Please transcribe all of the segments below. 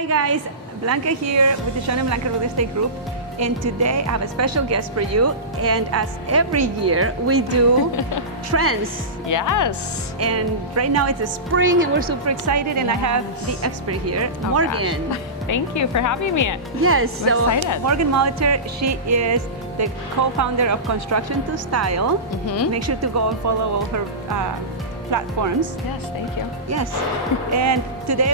Hi guys, Blanca here with the Sean and Blanca Real Estate Group, and today I have a special guest for you. And as every year, we do trends. Yes. And right now it's a spring, and we're super excited. And I have the expert here, Morgan. Gosh. Thank you for having me. Yes. I'm excited. Morgan Molitor, she is the co-founder of Construction2Style. Make sure to go and follow all her platforms. Yes, thank you. Yes, and today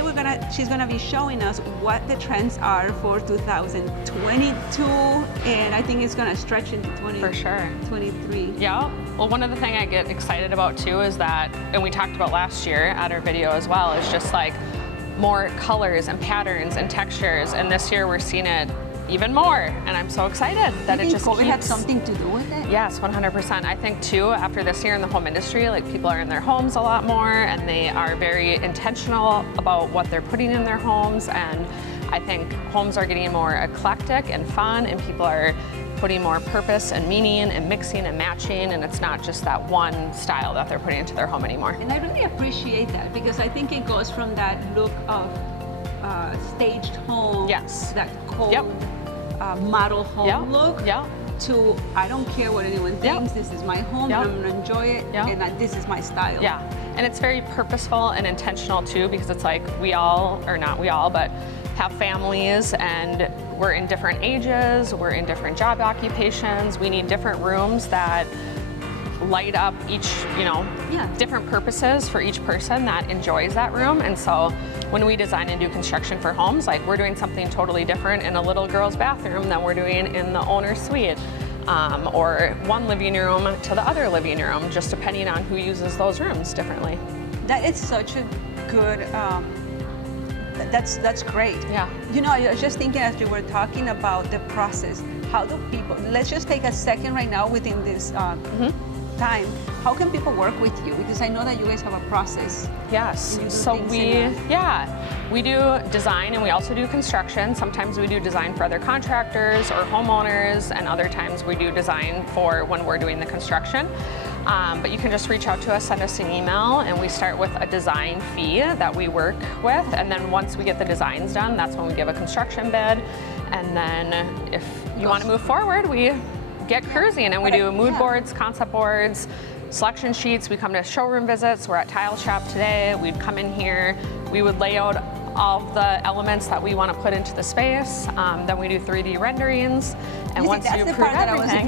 she's gonna be showing us what the trends are for 2022, and I think it's gonna stretch into 2023. For sure. 23. Yeah. Well, one of the things I get excited about too is that, and we talked about last year at our video as well, is just like more colors and patterns and textures, and this year we're seeing it even more, and I'm so excited that it just COVID keeps... had something to do with it? Yes, 100%. I think too, after this year in the home industry, like people are in their homes a lot more, and they are very intentional about what they're putting in their homes, and I think homes are getting more eclectic and fun, and people are putting more purpose and meaning and mixing and matching, and it's not just that one style that they're putting into their home anymore. And I really appreciate that, because I think it goes from that look of staged home, Yes. that cold model home look, to I don't care what anyone thinks, this is my home, and I'm gonna enjoy it, and that this is my style. Yeah, and it's very purposeful and intentional too, because it's like we all, or not we all, but have families, and we're in different ages, we're in different job occupations, we need different rooms that light up each, different purposes for each person that enjoys that room. And so when we design and do construction for homes, like we're doing something totally different in a little girl's bathroom than we're doing in the owner's suite, or one living room to the other living room, just depending on who uses those rooms differently. That is such a good, that's great. Yeah. I was just thinking as you were talking about the process, how do people, let's just take a second right now within this time, how can people work with you? Because I know that you guys have a process. Yes, so we do design, and we also do construction. Sometimes we do design for other contractors or homeowners, and other times we do design for when we're doing the construction. But you can just reach out to us, send us an email, and we start with a design fee that we work with. And then once we get the designs done, that's when we give a construction bid. And then if you want to move forward, we get cruising, and we do mood boards, concept boards, selection sheets. We come to showroom visits. We're at Tile Shop today. We'd come in here. We would lay out all the elements that we want to put into the space. Then we do 3D renderings. And once you approve everything.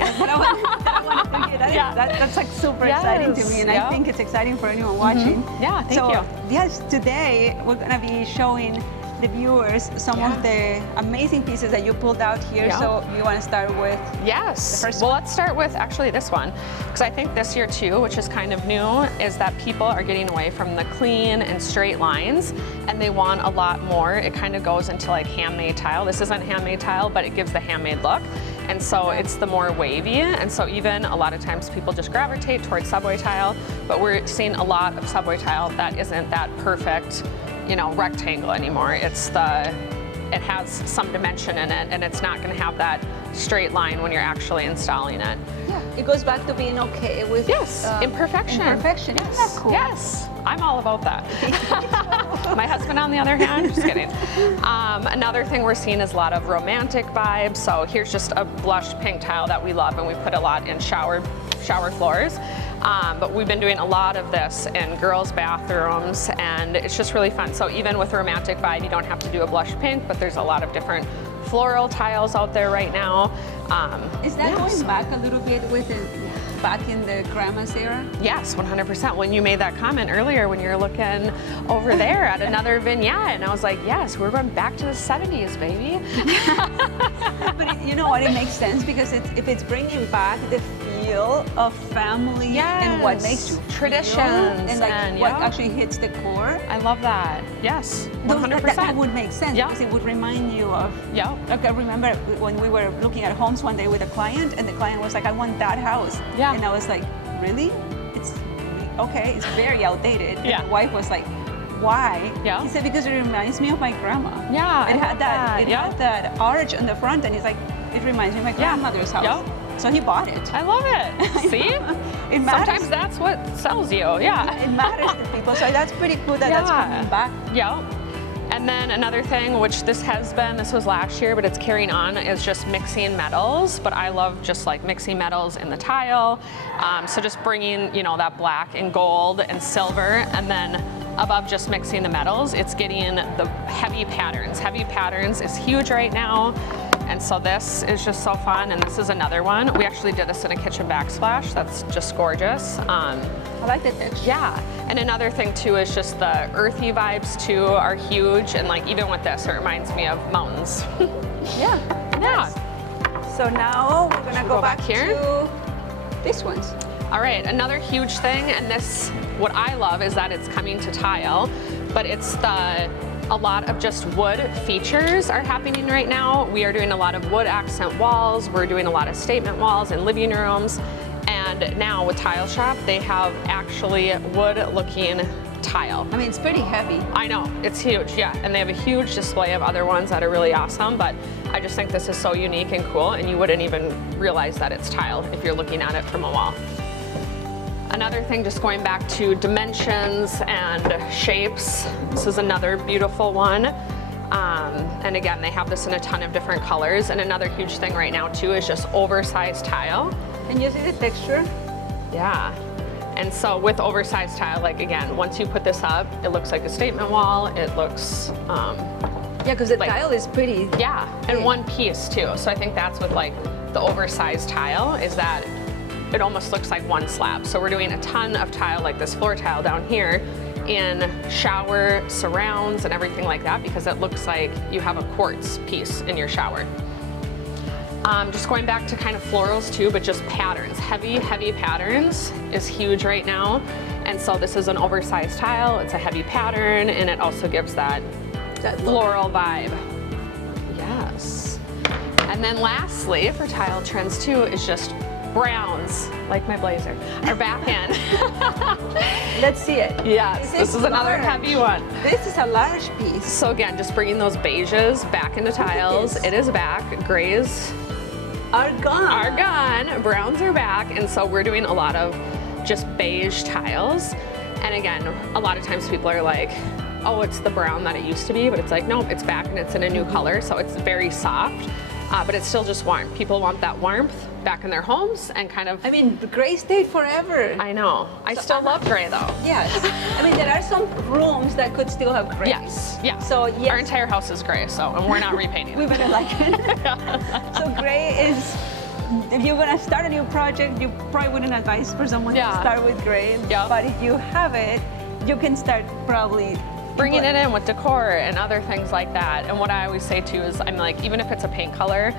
That's like super exciting to me, and I think it's exciting for anyone watching. Yeah, thank you. Yes, today we're going to be showing the viewers some of the amazing pieces that you pulled out here. So you want to start with the first one? Let's start with actually this one, because I think this year too, which is kind of new, is that people are getting away from the clean and straight lines, and they want a lot more. It kind of goes into like handmade tile. This isn't handmade tile, but it gives the handmade look. And so it's the more wavy, and so even a lot of times people just gravitate towards subway tile, but we're seeing a lot of subway tile that isn't that perfect, rectangle anymore. It has some dimension in it, and it's not going to have that straight line when you're actually installing it. Yeah, it goes back to being okay with imperfection. Imperfection. Yes. Isn't that cool? Yes, I'm all about that. My husband, on the other hand, just kidding. Another thing we're seeing is a lot of romantic vibes. So here's just a blush pink tile that we love, and we put a lot in shower floors. But we've been doing a lot of this in girls' bathrooms, and it's just really fun. So even with romantic vibe, you don't have to do a blush pink, but there's a lot of different floral tiles out there right now. Is that going back a little bit with back in the grandma's era? Yes, 100%. When you made that comment earlier, when you're looking over there at another vignette, and I was like, yes, we're going back to the 70s, baby. But you know what? It makes sense, because if it's bringing back the feel of family and what makes you traditions and what actually hits the core. I love that. Yes, 100%. That would make sense, because it would remind you of. Like I remember when we were looking at homes one day with a client, and the client was like, "I want that house," and I was like, "Really? It's okay. It's very outdated." And the wife was like, "Why?" He said, "Because it reminds me of my grandma." It had that arch on the front, and he's like, "It reminds me of my grandmother's house." So he bought it. I love it. See? It matters. Sometimes that's what sells you. It matters to people. So that's pretty cool that that's coming back. And then another thing, which this was last year, but it's carrying on, is just mixing metals. But I love just like mixing metals in the tile. So just bringing, you know, that black and gold and silver, and then above just mixing the metals, it's getting the heavy patterns. Heavy patterns is huge right now. And so this is just so fun, and this is another one. We actually did this in a kitchen backsplash. That's just gorgeous. I like the texture. Yeah, and another thing too is just the earthy vibes too are huge, and like even with this, it reminds me of mountains. Yeah. Yeah. So now we're gonna go back here to these ones. All right, another huge thing, and this, what I love is that it's coming to tile, but it's a lot of just wood features are happening right now. We are doing a lot of wood accent walls. We're doing a lot of statement walls in living rooms. And now with Tile Shop, they have actually wood looking tile. I mean, it's pretty heavy. I know, it's huge, yeah. And they have a huge display of other ones that are really awesome, but I just think this is so unique and cool, and you wouldn't even realize that it's tile if you're looking at it from a wall. Another thing, just going back to dimensions and shapes, this is another beautiful one. And again, they have this in a ton of different colors. And another huge thing right now too is just oversized tile. And you see the texture? Yeah. And so with oversized tile, like again, once you put this up, it looks like a statement wall. It looks, yeah, because the tile is pretty. Yeah, and one piece too. So I think that's with like the oversized tile is that it almost looks like one slab. So we're doing a ton of tile like this floor tile down here in shower surrounds and everything like that, because it looks like you have a quartz piece in your shower. Just going back to kind of florals too, but just patterns. Heavy patterns is huge right now. And so this is an oversized tile, it's a heavy pattern, and it also gives that floral vibe. Yes. And then lastly, for tile trends too, is just browns, like my blazer, are back in. Let's see it. Yes, this is another heavy one. This is a large piece. So again, just bringing those beiges back into tiles. It is back. Grays are gone. Browns are back, and so we're doing a lot of just beige tiles. And again, a lot of times people are like, oh, it's the brown that it used to be, but it's like, no, it's back and it's in a new color, so it's very soft. But it's still just warm. People want that warmth back in their homes and kind of... I mean, gray stayed forever. I know. I still love gray though. Yes. I mean, there are some rooms that could still have gray. Yes, yeah. So yes. Our entire house is gray, so, and we're not repainting. We better like it. So gray is, if you're gonna start a new project, you probably wouldn't advise for someone to start with gray. Yep. But if you have it, you can start probably bringing it in with decor and other things like that. And what I always say too is, I'm like, even if it's a paint color,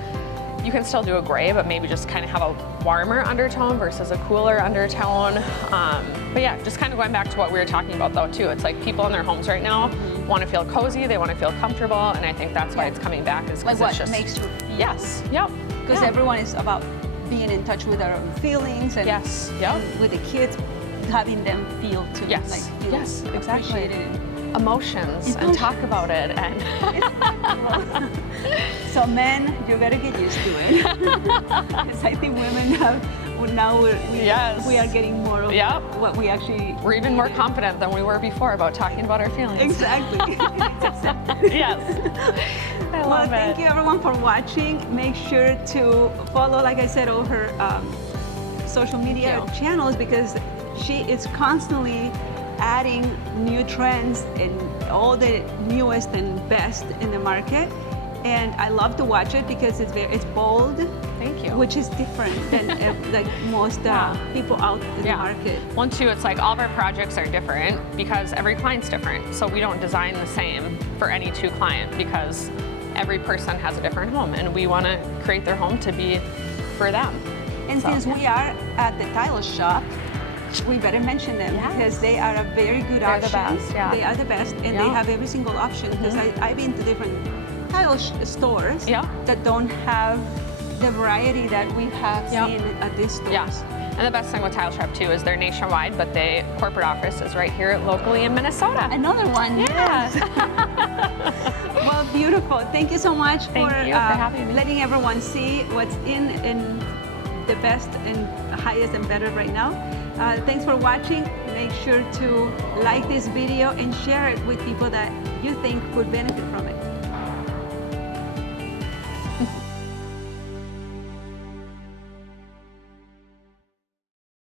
you can still do a gray, but maybe just kind of have a warmer undertone versus a cooler undertone. But yeah, just kind of going back to what we were talking about though too. It's like people in their homes right now want to feel cozy, they want to feel comfortable, and I think that's why it's coming back, is because like it's just makes you feel. Yes, yep. Because everyone is about being in touch with our own feelings, and with the kids, having them feel too. Yes, like, feel yes, exactly. appreciated. Emotions and talk about it. And so men, you gotta get used to it. Because I think women we are getting more of what we actually... We're even more confident than we were before about talking about our feelings. Exactly. Yes. I love it. Thank you everyone for watching. Make sure to follow, like I said, all her social media channels, because she is constantly adding new trends and all the newest and best in the market, and I love to watch it because it's bold. Thank you. Which is different than like most people out in the market. One, too, it's like all of our projects are different because every client's different. So we don't design the same for any two client, because every person has a different home, and we want to create their home to be for them. And since we are at the Tile Shop, we better mention them because they are a very good option. They're the best, They are the best, and they have every single option, because I've been to different tile stores that don't have the variety that we have seen at these stores. Yes. And the best thing with Tile Shop too is they're nationwide, but the corporate office is right here locally in Minnesota. Another one, yes. Well, beautiful. Thank you so much for having me. Letting everyone see what's in the best and highest and better right now. Thanks for watching. make sure to like this video and share it with people that you think could benefit from it.